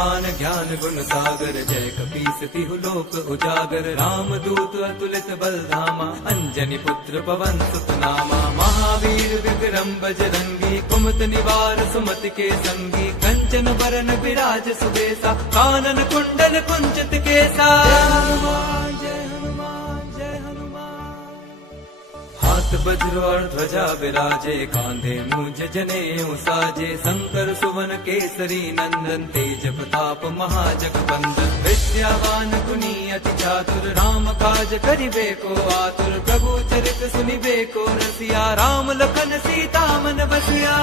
हनुमान ज्ञान गुण सागर, जय कपीस तिहु लोक उजागर। राम दूत अतुलित बल धामा, अंजनी पुत्र पवन सुत नामा। महावीर विक्रम बजरंगी, कुमत निवार सुमति के संगी। कंचन बरन विराज सुबेसा, कानन कुंडल कुंचित केसा। हाथ वज्र और ध्वजा विराजे, कांधे मूंज जनेऊ साजे। शंकर सुवन केसरी नंदन, तेज प्रताप महाजगबंदन। विद्यावान गुणी अति चातुर, राम काज करिबे को आतुर। प्रभु चरित सुनिबे को रसिया, राम लखन सीता मन बसिया।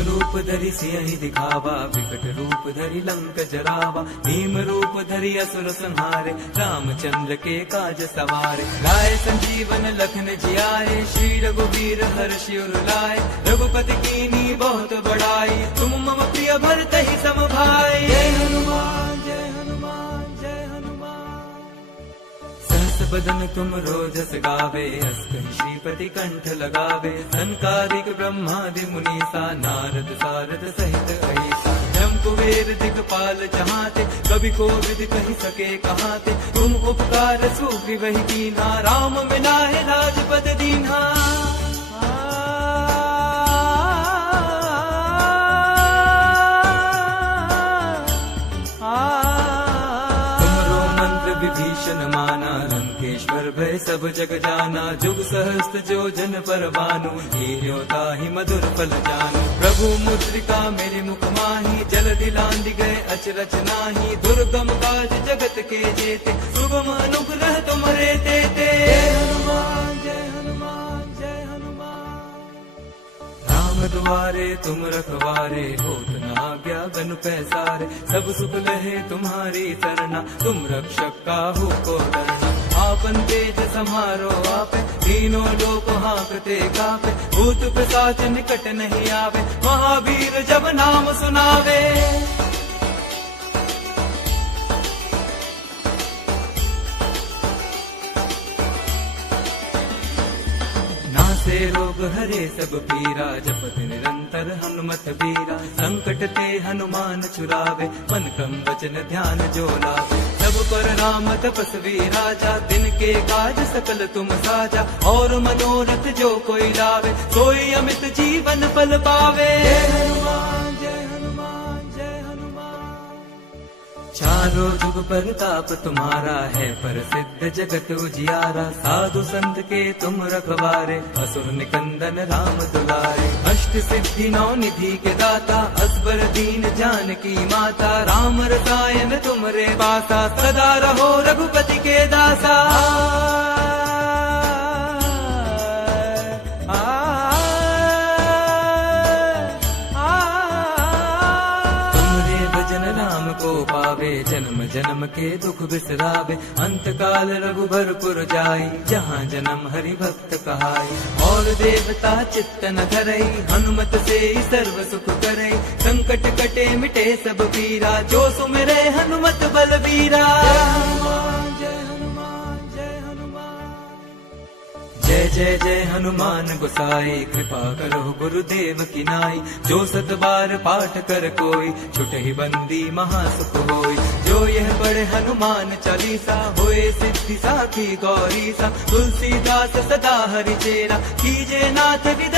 रूप धरि सियहि दिखावा, विकट रूप धरि लंक जरावा। भीम रूप धरि असुर संहारे, रामचंद्र के काज सवारे। लाए संजीवन लखन जियाए, श्री रघुवीर हर्षि उर लाए। रघुपति कीन्ही बहुत बड़ाई, तुम मम प्रिय भरतहि सम भाई। जय हनुमान जय हनुमान जय हनुमान। सहस बदन तुम रोजस गावे, अस कहि श्रीपति कंठ लगावे। संकारिक ब्रह्मादि मुनीसा, नारद सारद सहित अहिसा। ब्रह्म कुबेर दिगपाल जहाते, कवि कोविद कहि सके कहाते। तुम उपकार सुग्रीवहि कीन्हा, राम मिलाए राजपद दीन्हा। विभीषण माना, लंकेश्वर भय सब जग जाना। जुग सहस्त्र जो जन पर भानु, हीरो ताहि मधुर फल जानू। प्रभु मुद्रिका मेरे मुख माही, जल दिलांद गए अचरज नाही। दुर्गम काज जगत के जेते, सुगम अनुग्रह तुम्हारे तेते। जय हनुमान जय हनुमान जय हनुमान। राम द्वारे तुम रखवारे, होत न आज्ञा बन पैसारे। सब सुख लहे तुम्हारी सरना, तुम रक्षक काहू को डरना। आपन तेज समारो आपे, तीनों लोक हांकते कापे। भूत पिशाच निकट नहीं आवे, महावीर जब नाम सुनावे। से रोग हरे सब पीरा, जपत निरंतर हनुमत बीरा। संकट ते हनुमान छुरावे, मन क्रम वचन ध्यान जो लावे। सब पर राम तपस्वी राजा, दिन के काज सकल तुम साजा। और मनोरथ जो कोई लावे, सोई अमित जीवन फल पावे। जय हनुमान जय हनुमान जय हनुमान। चारों जुग परताप तुम्हारा है, प्रसिद्ध जगत उजियारा। साधु संत के तुम रखवारे, असुर निकंदन राम दुलारे। अष्ट सिद्धि नौ निधि के दाता, असबर दीन जानकी माता। राम रसायन तुमरे पासा, सदा रहो रघुपति के दासा। को पावे, जन्म जन्म के दुख बिसरावे। अंत काल रघुबरपुर जाई, जहाँ जन्म हरि भक्त कहाई। और देवता चित्त न धरई, हनुमत से सर्व सुख करई। संकट कटे मिटे सब पीरा, जो सुमिरे हनुमत बलबीरा। जय जय जय हनुमान गोसाई, कृपा करो गुरुदेव की नाई। जो सत बार पाठ कर कोई, छुटहि बंदी महासुख होई। जो यह पढ़े हनुमान चालीसा, होए सिद्धि साखी गौरीसा। तुलसीदास सदा हरि चेरा, कीजे नाथ विद